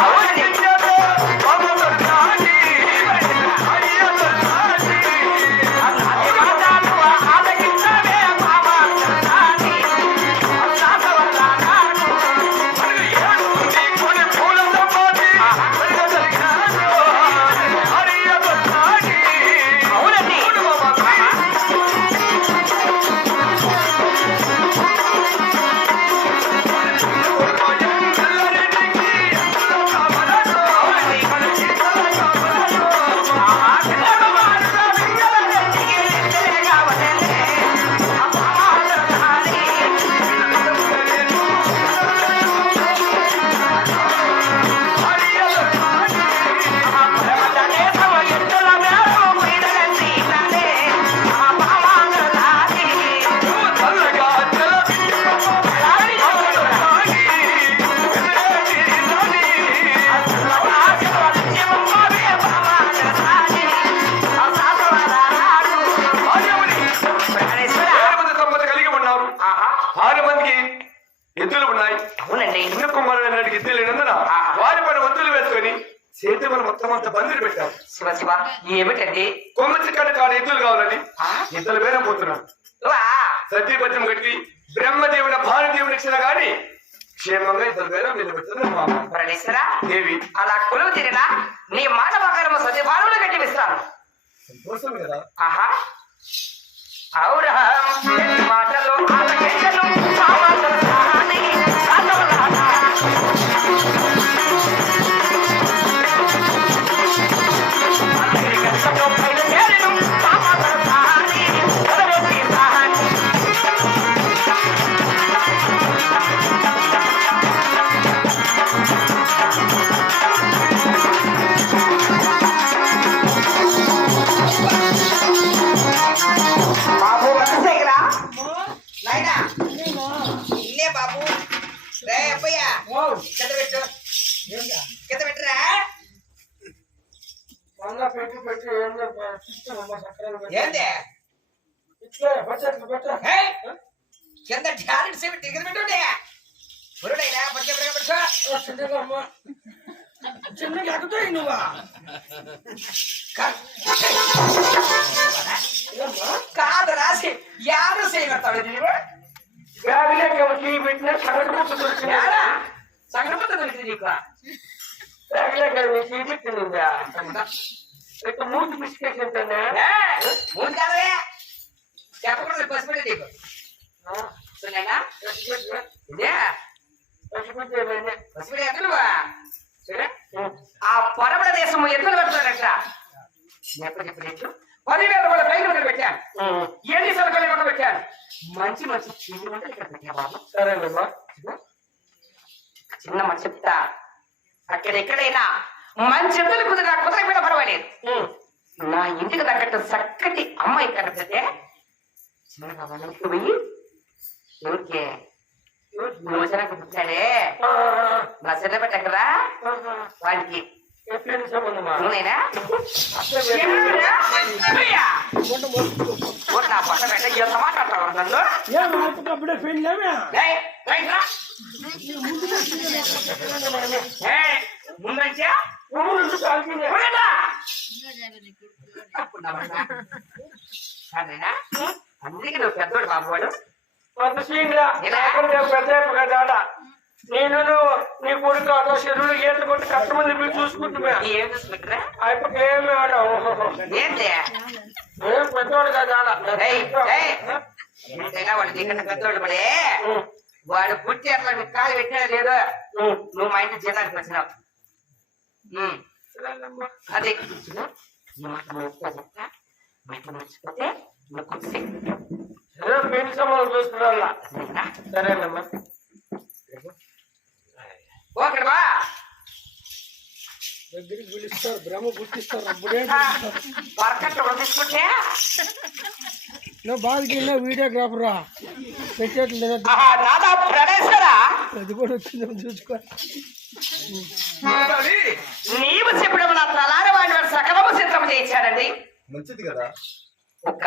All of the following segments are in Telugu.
చూడండి ఎద్దులు ఉన్నాయి. అవునండి. చిన్న కుమారుడు నాటికి ఎద్దులు లేనందున వారి పైన ఒత్తులు వేసుకొని చేతి మన మొత్తం అంత బందిరి పెట్టారు. శివ శివ ఏమిటండి? కొమ్మ చిక్కడ కాడ ఎద్దులు కావాలని? ఎద్దుల పేర పోతున్నాడు వా. సతీపత్యం కట్టి బ్రహ్మదేవుని భానుదేవుని ఇచ్చిన గాని క్షేమంగా ఇద్దరు మామ పరమేశ్వరా దేవి. అలా కొలువు తీరినా నీ మాట ప్రకారం సత్యభానులు కట్టిపిస్తాను సంతోషం కదా. ఆహా. అవురా మాటలు ఆలకించను రే అప్పయ్య కింద పెట్టు. కింద పెట్టరా. ఏంది? కింద టాలెంట్ సేపు కింద పెట్టుండే బరుడైనా పడితే పెట్టు చిన్నగా ఎక్కుతాయి నువ్వా? కాదు రాసి యారు కవకి పెట్టిన సగటు ముక్క దొరికింది నీకు? మూడు బిస్కెట్ ఏంటనే ఏ, మూడు కాదే చెప్పకూడదు పసిపెట్టి నీకు. సునేనా ఇదే పసిపెట్టి? ఎత్తులువా సరే. ఆ. పొరబడ దేశము ఎత్తులు పెడతారట ఎప్పుడు చెప్పినట్టు పదివేల రూపాయల పైన ఒకటి పెట్టాను. ఎన్ని సరుకులు ఇవ్వడం పెట్టాను? మంచి మంచి చీటి వంటలు ఇక్కడ పెట్టా బాబు. సరేనమ్మా చిన్న మాట చెప్తా. అక్కడ ఎక్కడైనా మంచి ఎద్దులు కుదిరినా కుదరకపోయినా పర్వాలేదు. నా ఇంటికి తగ్గట్టు చక్కటి అమ్మాయి కనిపిస్తే చిన్నగా మనకి పోయి ఎవరికి చిన్నగా పుట్టాడే చిన్న పెట్టకరా వాడికి నువ్వునేనా నా పట్ట పెట్ట ఎంత మాట్లాడతావు నన్ను? పెళ్ళేమే? అందుకే నువ్వు పెద్దోడు సీన్లా. లేకుండా పెద్ద కదా నేను నీ కొడుకు అదో చెరువులు ఈత కొట్టి కష్టమంది మీరు చూసుకుంటున్నా? ఏం ఏంటి? పెద్దోడు కదా ఏయ్. ఎంతైనా వాడు నీకన్నా పెద్దోడు పడే వాడు పుట్టి అట్లా నీకు కాలు పెట్టినా లేదో నువ్వు మా ఇంటి జీతానికి వచ్చినావు. అది. మర్చిపోతే నువ్వు బా. దగ్గరికి పిలుస్తారు గుర్తిస్తారు అప్పుడే నువ్వు వీడియోగ్రాఫర్ రా. ప్రణేశ్వరా. అది కూడా వచ్చిందేమో చూసుకో. నీవు చెప్పడం నా వాడు సకలము సిద్ధం మంచిది కదా. ఒక్క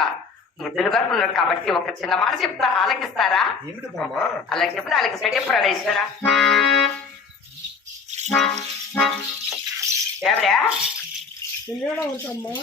ముద్దులు గారు ఉన్నారు కాబట్టి ఒక చిన్న మాట చెప్తా ఆలకిస్తారా? ఏమిటి మామా అలా చెప్తే ఆలకిస్తాడే. ప్రణేశ్వరా? ఎవరా? ఉంటామ్మా